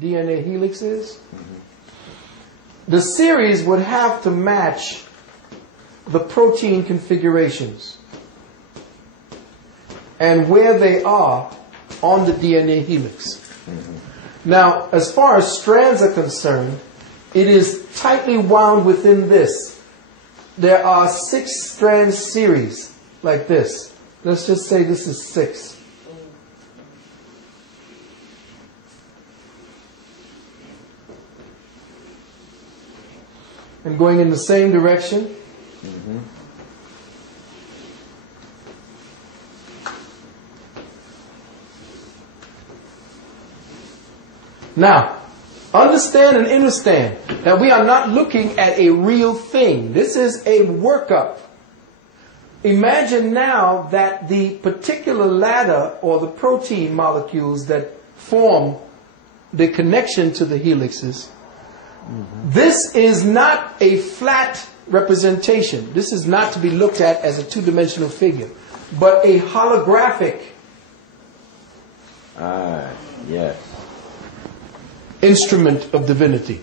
DNA helix is, the series would have to match the protein configurations and where they are on the DNA helix. Now, as far as strands are concerned, it is tightly wound within this. There are 6 strand series like this. Let's just say this is 6. And going in the same direction. Now, understand and understand that we are not looking at a real thing. This is a workup. Imagine now that the particular ladder or the protein molecules that form the connection to the helixes, this is not a flat representation. This is not to be looked at as a two-dimensional figure, but a holographic yes. instrument of divinity.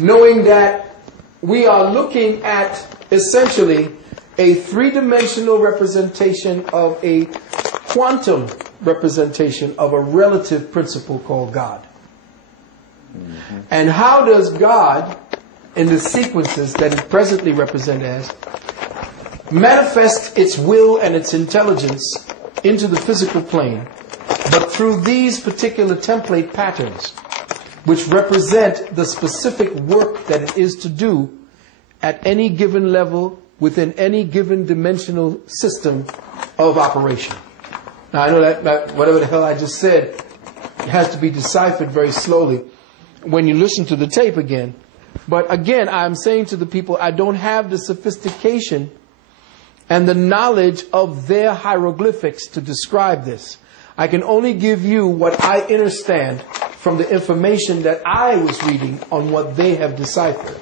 Knowing that we are looking at essentially a three-dimensional representation of a quantum representation of a relative principle called God. And how does God, in the sequences that it presently represents as, manifest its will and its intelligence into the physical plane, but through these particular template patterns, which represent the specific work that it is to do at any given level within any given dimensional system of operation. Now, I know that whatever the hell I just said has to be deciphered very slowly when you listen to the tape again. But again, I'm saying to the people, I don't have the sophistication and the knowledge of their hieroglyphics to describe this. I can only give you what I understand from the information that I was reading on what they have deciphered.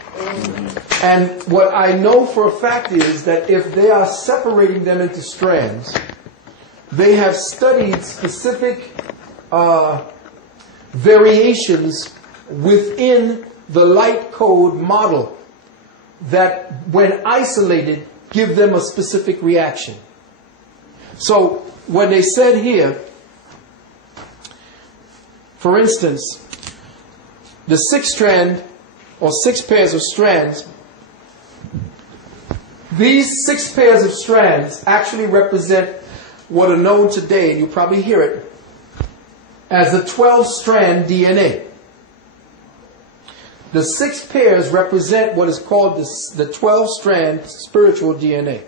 And what I know for a fact is that if they are separating them into strands, they have studied specific variations within the light code model that, when isolated, give them a specific reaction. So when they said here, for instance, the 6 strand or 6 pairs of strands, these 6 pairs of strands actually represent what are known today, and you'll probably hear it, as the 12-strand DNA. The 6 pairs represent what is called the 12-strand spiritual DNA.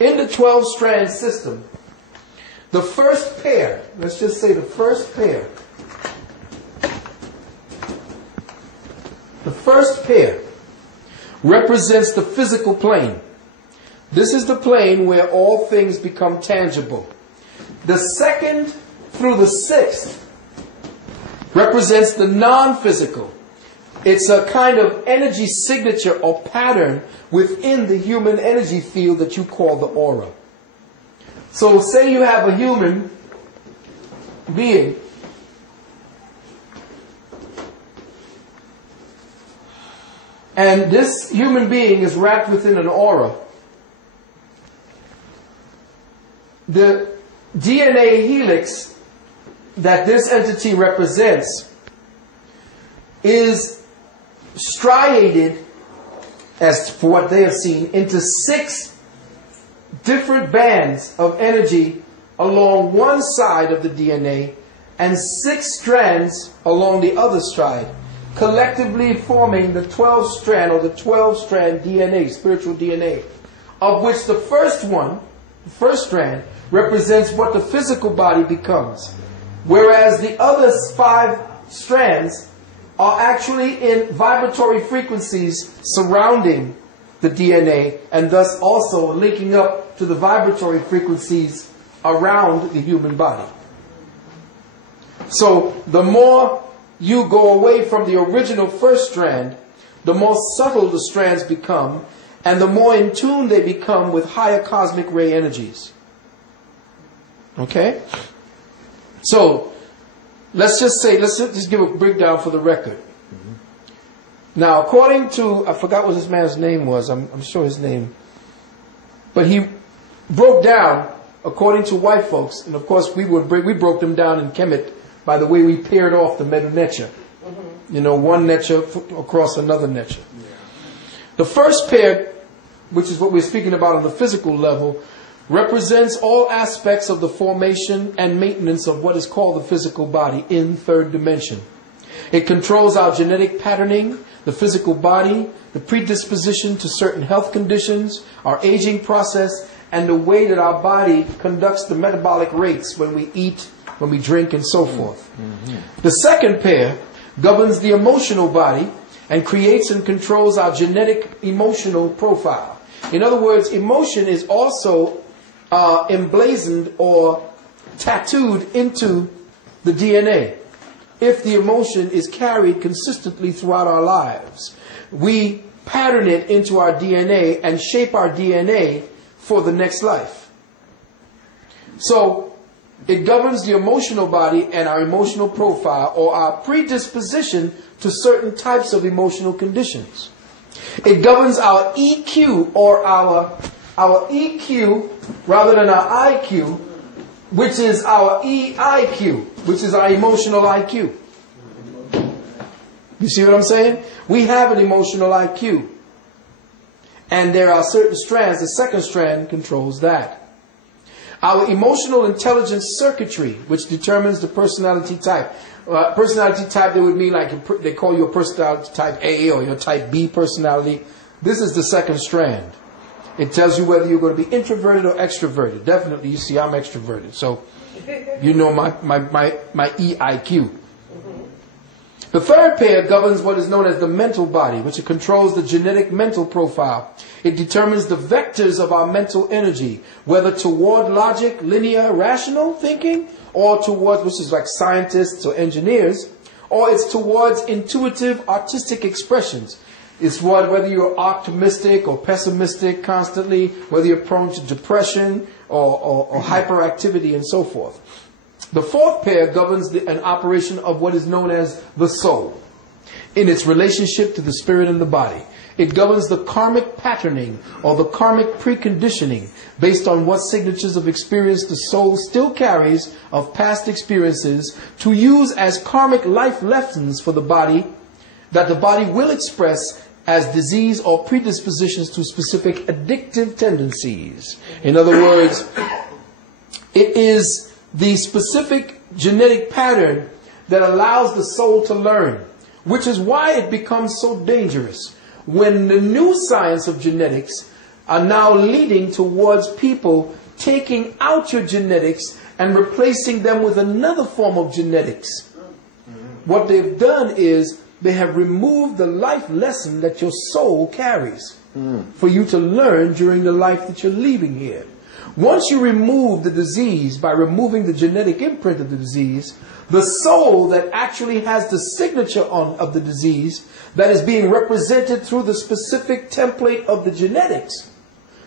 In the 12-strand system, the first pair, let's just say the first pair, represents the physical plane. This is the plane where all things become tangible. The second through the 6th represents the non-physical. It's a kind of energy signature or pattern within the human energy field that you call the aura. So say you have a human being and this human being is wrapped within an aura. The DNA helix that this entity represents is striated, as for what they have seen, into 6 different bands of energy along one side of the DNA and 6 strands along the other side, collectively forming the 12-strand or the 12-strand DNA, spiritual DNA, of which the first one, the first strand, represents what the physical body becomes, whereas the other 5 strands are actually in vibratory frequencies surrounding the DNA and thus also linking up to the vibratory frequencies around the human body. So the more you go away from the original first strand, the more subtle the strands become and the more in tune they become with higher cosmic ray energies. Okay? So let's just give a breakdown for the record. Now, according to, I forgot what this man's name was. I'm sure his name. But he broke down, according to white folks, and of course we broke them down in Kemet by the way we paired off the metal necha. You know, one necha across another necha. The first pair, which is what we're speaking about on the physical level, represents all aspects of the formation and maintenance of what is called the physical body in third dimension. It controls our genetic patterning, the physical body, the predisposition to certain health conditions, our aging process, and the way that our body conducts the metabolic rates when we eat, when we drink, and so forth. The second pair governs the emotional body and creates and controls our genetic emotional profile. In other words, emotion is also emblazoned or tattooed into the DNA. If the emotion is carried consistently throughout our lives, we pattern it into our DNA and shape our DNA for the next life. So it governs the emotional body and our emotional profile, or our predisposition to certain types of emotional conditions. It governs our EQ, or our EQ rather than our IQ, which is our EIQ, which is our emotional IQ. You see what I'm saying? We have an emotional IQ. And there are certain strands. The second strand controls that. Our emotional intelligence circuitry, which determines the personality type. Personality type, they would mean like they call you a personality type A or your type B personality. This is the second strand. It tells you whether you're going to be introverted or extroverted. Definitely, you see, I'm extroverted. So, you know my EIQ. The third pair governs what is known as the mental body, which controls the genetic mental profile. It determines the vectors of our mental energy, whether toward logic, linear, rational thinking, or towards, which is like scientists or engineers, or it's towards intuitive, artistic expressions. It's whether you're optimistic or pessimistic constantly, whether you're prone to depression or hyperactivity and so forth. The fourth pair governs an operation of what is known as the soul in its relationship to the spirit and the body. It governs the karmic patterning or the karmic preconditioning based on what signatures of experience the soul still carries of past experiences to use as karmic life lessons for the body that the body will express as disease or predispositions to specific addictive tendencies. In other words, it is the specific genetic pattern that allows the soul to learn, which is why it becomes so dangerous when the new science of genetics are now leading towards people taking out your genetics and replacing them with another form of genetics. What they've done is they have removed the life lesson that your soul carries for you to learn during the life that you're leaving here. Once you remove the disease by removing the genetic imprint of the disease, the soul that actually has the signature of the disease that is being represented through the specific template of the genetics,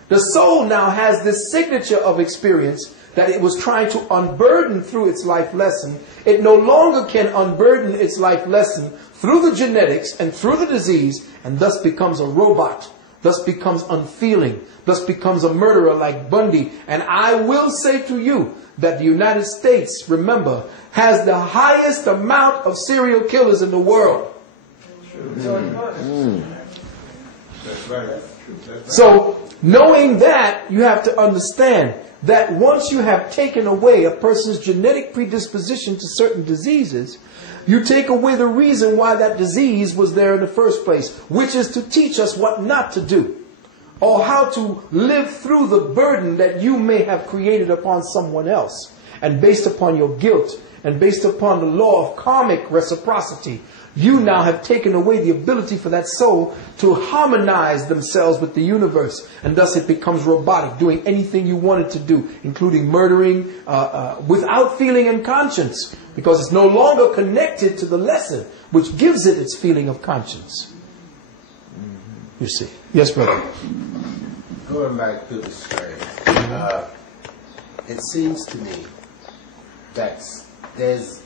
the soul now has this signature of experience that it was trying to unburden through its life lesson. It no longer can unburden its life lesson through the genetics and through the disease, and thus becomes a robot, thus becomes unfeeling, thus becomes a murderer like Bundy. And I will say to you that the United States, remember, has the highest amount of serial killers in the world. That's right. So, knowing that, you have to understand that once you have taken away a person's genetic predisposition to certain diseases, you take away the reason why that disease was there in the first place, which is to teach us what not to do, or how to live through the burden that you may have created upon someone else. And based upon your guilt, and based upon the law of karmic reciprocity, you now have taken away the ability for that soul to harmonize themselves with the universe. And thus it becomes robotic, doing anything you want it to do, including murdering without feeling and conscience. Because it's no longer connected to the lesson, which gives it its feeling of conscience. You see. Yes, brother. Going back to the story, it seems to me that there's